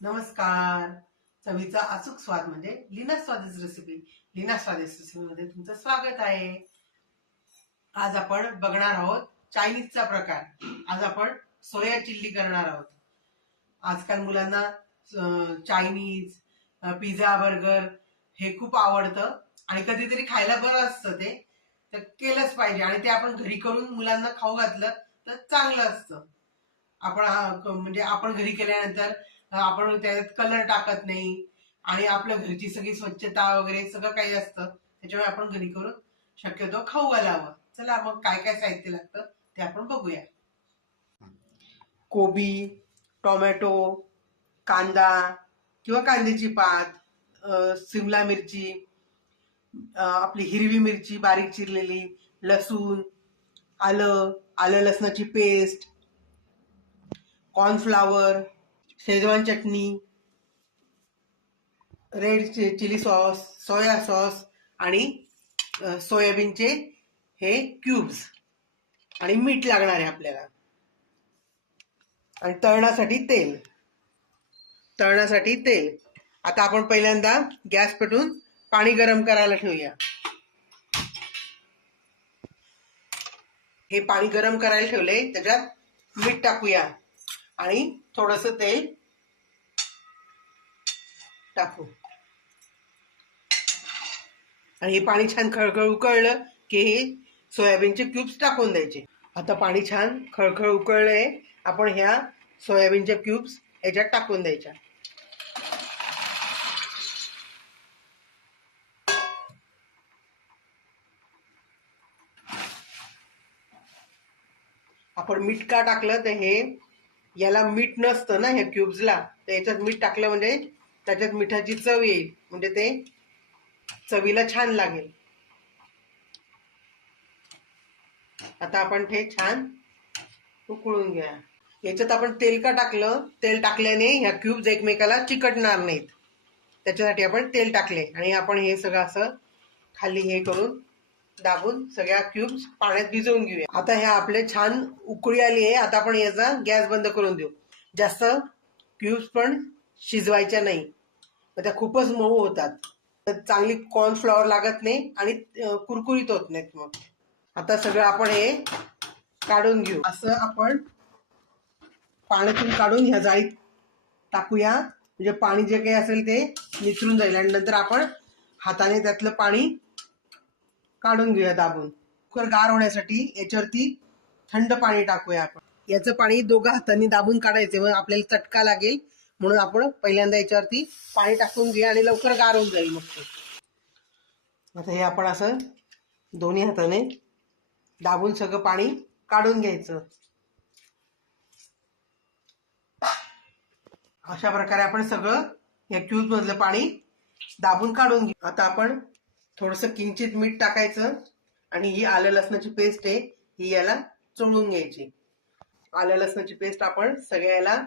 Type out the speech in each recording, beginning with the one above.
नमस्कार. चवीचा अचूक स्वाद म्हणजे लीना स्वादिष्ट रेसिपी लीना स्वादिष्ट रेसिपी मध्ये तुमचं स्वागत आहे. आज आपण बघणार आहोत चायनीजचा प्रकार. आज आपण सोया चिल्ली करणार आहोत. आजकाल मुलांना चायनीज पिझ्झा बर्गर हे खूप आवडतं आणि कधीतरी खायला बरं असतं ते. तर केलंच पाहिजे आणि ते आपण घरी करून मुलांना खाऊ घातलं तर चांगलं असतं. आपण म्हणजे आपण घरी केल्यानंतर आपण त्यात कलर टाकत नाही. आणि आपल्या घरची सगळी स्वच्छता वगैरे सगळं काही असतं. त्याच्यामुळे आपण घरी करून शक्यतो खाऊ घालावं. चला मग काय काय साहित्य लागतं ते आपण बघूया. कोबी टोमॅटो कांदा किंवा कांद्याची पात सिमला मिरची आपली हिरवी मिरची बारीक चिरलेली लसूण आलं आलं लसणाची paste cornflour schezwan chutney red चि- चिली सॉस सोया सॉस आणि सोयाबीनचे हे क्यूब्स आणि मीठ लागणार आहे आपल्याला. आणि तळण्यासाठी तेल. तळण्यासाठी तेल. आता आपण पहिल्यांदा गॅस पेटून पाणी गरम करायला ठेवूया. हे पाणी गरम करायला ठेवले त्याच्यात मीठ टाकूया. आणि थोडस तेल टाकू. आणि हे पाणी छान खळखळ उकळलं की हे सोयाबीनचे क्यूब्स टाकून द्यायचे. आता पाणी छान खळखळ उकळलंय आपण ह्या सोयाबीनच्या क्यूब्स याच्यात टाकून द्यायच्या. आपण मीठ का टाकलं तर हे याला मीठ नसतं ना ह्या क्यूब्सला. तर याच्यात मीठ टाकलं म्हणजे त्याच्यात मिठाची चव येईल. म्हणजे ते चवीला छान लागेल. आता आपण ते छान उकळून घ्या याच्यात आपण तेल का टाकलं? तेल टाकल्याने ह्या क्यूब्स एकमेकाला चिकटणार नाहीत. त्याच्यासाठी आपण तेल टाकले. आणि आपण हे सगळं असं खाली हे करून दाबून सगळ्या क्यूब्स पाण्यात भिजवून घेऊया. आता ह्या आपले छान उकळी आली आहे. आता आपण याचा गॅस बंद करून देऊ. जास्त क्यूब्स पण शिजवायच्या नाही. मग त्या खूपच मऊ होतात. तर चांगली कॉर्नफ्लॉवर लागत नाही आणि कुरकुरीत होत नाहीत मग. आता सगळं आपण हे काढून घेऊ. असं आपण पाण्यातून काढून ह्या जाळीत टाकूया. म्हणजे पाणी जे काही असेल ते निचरून जाईल. आणि नंतर आपण हाताने त्यातलं पाणी काढून घेऊया दाबून. कुकर गार होण्यासाठी याच्यावरती थंड पाणी टाकूया आपण. याचं पाणी दोघं हातांनी दाबून काढायचं मग आपल्याला चटका लागेल. म्हणून आपण पहिल्यांदा याच्यावरती पाणी टाकून घेऊया आणि लवकर गार होऊन जाईल मग ते. आता हे आपण असं दोन्ही हाताने दाबून सगळं पाणी काढून घ्यायचं. अशा प्रकारे आपण सगळं या क्यूब मधलं पाणी दाबून काढून घेऊ. आता आपण थोडस किंचित मीठ टाकायचं आणि ही आलं लसणाची पेस्ट आहे ही याला चोळून घ्यायची. आलं लसणाची पेस्ट आपण सगळ्याला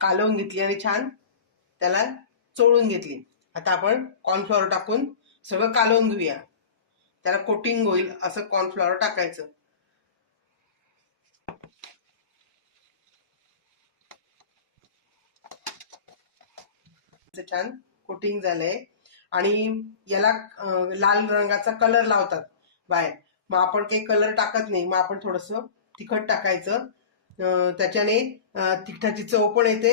कालवून घेतली आणि छान त्याला चोळून घेतली. आता आपण कॉर्नफ्लॉवर टाकून सगळं कालवून घेऊया. त्याला कोटिंग होईल असं कॉर्नफ्लॉवर टाकायचं. छान कोटिंग झालंय. आणि याला लाल रंगाचा कलर लावतात बाहेर. मग आपण काही कलर टाकत नाही. मग आपण थोडस तिखट टाकायचं. त्याच्याने तिखटाची चव पण येते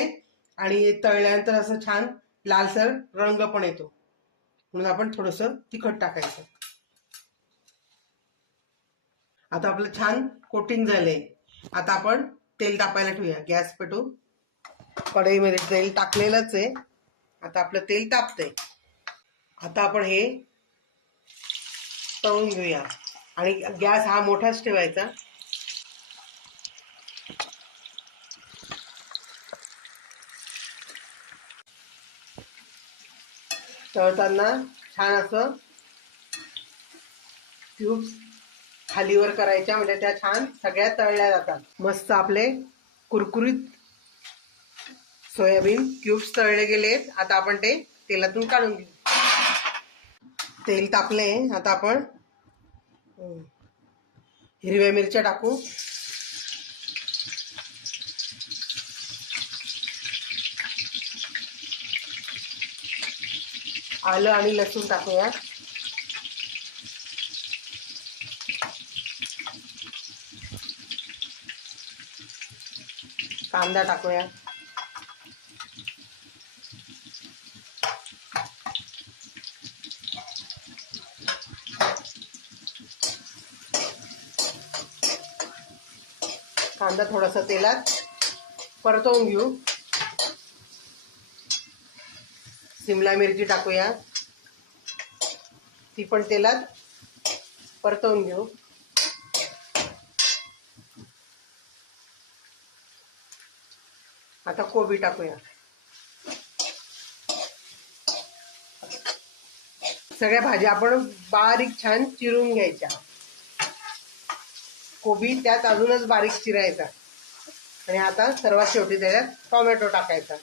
आणि तळल्यानंतर असं छान लालसर रंग पण येतो. म्हणून आपण थोडस तिखट टाकायचं. आता आपलं छान कोटिंग झालंय. आता आपण तेल तापायला ठेवूया. गॅस पेटू कढईमध्ये तेल टाकलेलंच आहे. आता आपलं तेल तापतंय. आता आपण हे तळून घेऊया. आणि गॅस हा मोठाच ठेवायचा. तळताना छान असं क्यूब्स खालीवर करायच्या म्हणजे त्या छान सगळ्या तळल्या जातात. मस्त आपले कुरकुरीत सोयाबीन क्यूब्स तळले गेलेत. आता आपण ते तेलातून काढून घेऊ. तेल तापले आता आपण हिरव्या मिरच्या टाकू. आलं आणि लसूण टाकूया. कांदा टाकूया. कांदा थोडासा तेलात परतवून घेऊ. सिमला मिरची टाकूया ती पण तेलात परतवून घेऊ. आता कोबी टाकूया सगळ्या भाज्या आपण बारीक छान चिरून घ्यायच्या. कोबी त्यात अजूनच बारीक चिरायचा आणि आता सर्वात शेवटी त्याच्यात टोमॅटो टाकायचा.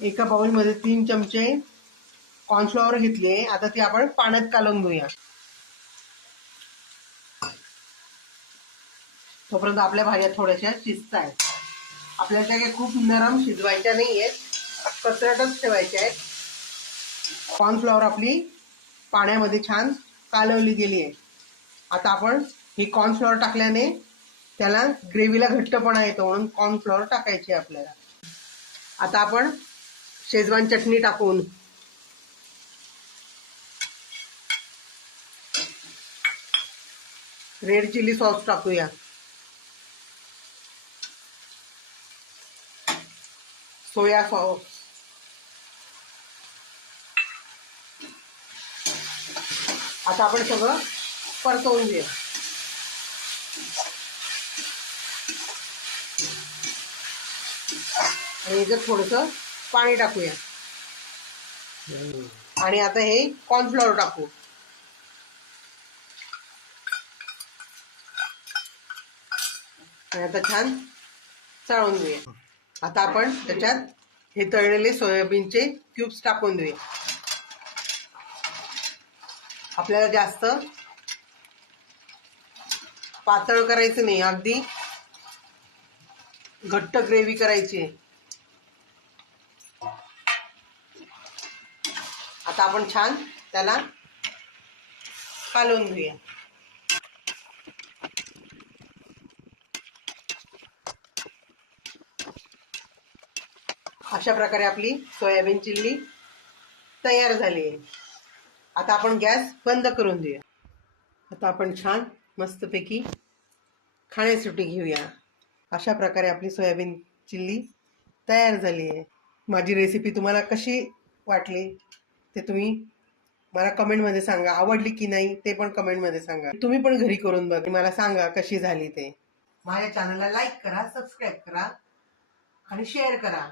एका बाउलमध्ये तीन चमचे कॉर्नफ्लॉवर घेतले. आता ते आपण पाण्यात कालवून घेऊया. तोपर्यंत आपल्या भाज्या थोड्याशा शिजत आहेत. आपल्याला त्या काही खूप नरम शिजवायच्या नाही आहेत कचरटच ठेवायच्या आहेत. कॉर्नफ्लॉवर आपली पाण्यामध्ये छान कालवली गेली आहे. आता आपण ही कॉर्नफ्लॉवर टाकल्याने त्याला ग्रेव्हीला घट्टपणा येतो म्हणून कॉर्नफ्लॉवर टाकायची आपल्याला. आता आपण शेजवान चटणी टाकून रेड चिली सॉस टाकूया. सोया सॉस आता आपण सगळं परतवून घेऊ. आणि याच्यात थोडस पाणी टाकूया. आणि आता हे कॉर्नफ्लॉवर टाकू. आणि आता छान चाळून घेऊया. आता आपण त्याच्यात हे तळलेले सोयाबीनचे क्यूब्स टाकून देऊया. आपल्याला जास्त पातळ करायचं नाही अगदी घट्ट ग्रेव्ही करायची आहे. आता आपण छान त्याला कालवून घेऊया. अशा प्रकारे आपली सोयाबीन चिल्ली तयार झाली आहे. आता आपण गॅस बंद करून देऊया. आता आपण छान मस्तपैकी खाण्यासाठी घेऊया. अशा प्रकारे आपली सोयाबीन चिल्ली तयार झाली आहे. माझी रेसिपी तुम्हाला कशी वाटली ते तुम्ही मला कमेंटमध्ये सांगा. आवडली की नाही ते पण कमेंटमध्ये सांगा. तुम्ही पण घरी करून बघा. मला सांगा कशी झाली ते. माझ्या चॅनलला लाईक करा सबस्क्राईब करा आणि शेअर करा.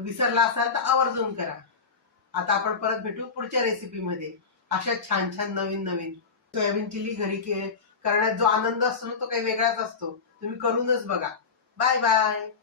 विसरला असाल तर आवर्जून करा. आता आपण परत भेटू पुढच्या रेसिपीमध्ये अशा छान छान नवीन नवीन. सोयाबीन चिली घरी के- करण्यात जो आनंद असतो ना तो काही वेगळाच असतो. तुम्ही करूनच बघा. Bye bye.